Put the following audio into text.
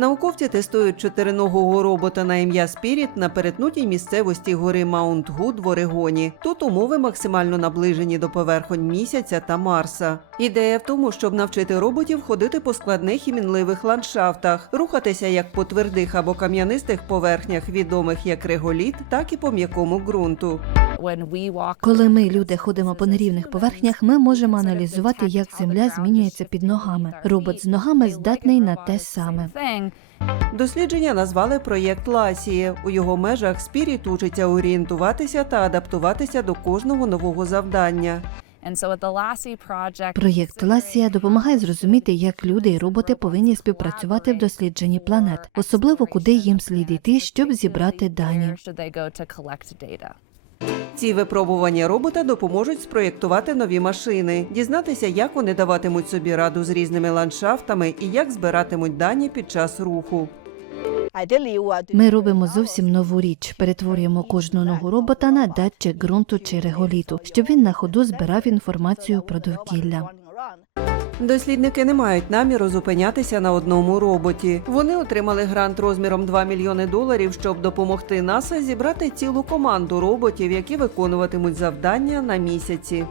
Науковці тестують чотириногого робота на ім'я Спіріт на перетнутій місцевості гори Маунт Гуд в Орегоні. Тут умови максимально наближені до поверхонь місяця та Марса. Ідея в тому, щоб навчити роботів ходити по складних і мінливих ландшафтах, рухатися як по твердих або кам'янистих поверхнях, відомих як реголіт, так і по м'якому ґрунту. Коли ми, люди, ходимо по нерівних поверхнях, ми можемо аналізувати, як земля змінюється під ногами. Робот з ногами здатний на те саме. Дослідження назвали проєкт Ласіє. У його межах Спіріт учиться орієнтуватися та адаптуватися до кожного нового завдання. Проєкт Ласія допомагає зрозуміти, як люди і роботи повинні співпрацювати в дослідженні планет, особливо куди їм слід йти, щоб зібрати дані. Ці випробування робота допоможуть спроєктувати нові машини, дізнатися, як вони даватимуть собі раду з різними ландшафтами і як збиратимуть дані під час руху. Ми робимо зовсім нову річ. Перетворюємо кожну ногу робота на датчик ґрунту чи реголіту, щоб він на ходу збирав інформацію про довкілля. Дослідники не мають наміру зупинятися на одному роботі. Вони отримали грант розміром 2 мільйони доларів, щоб допомогти НАСА зібрати цілу команду роботів, які виконуватимуть завдання на місяці.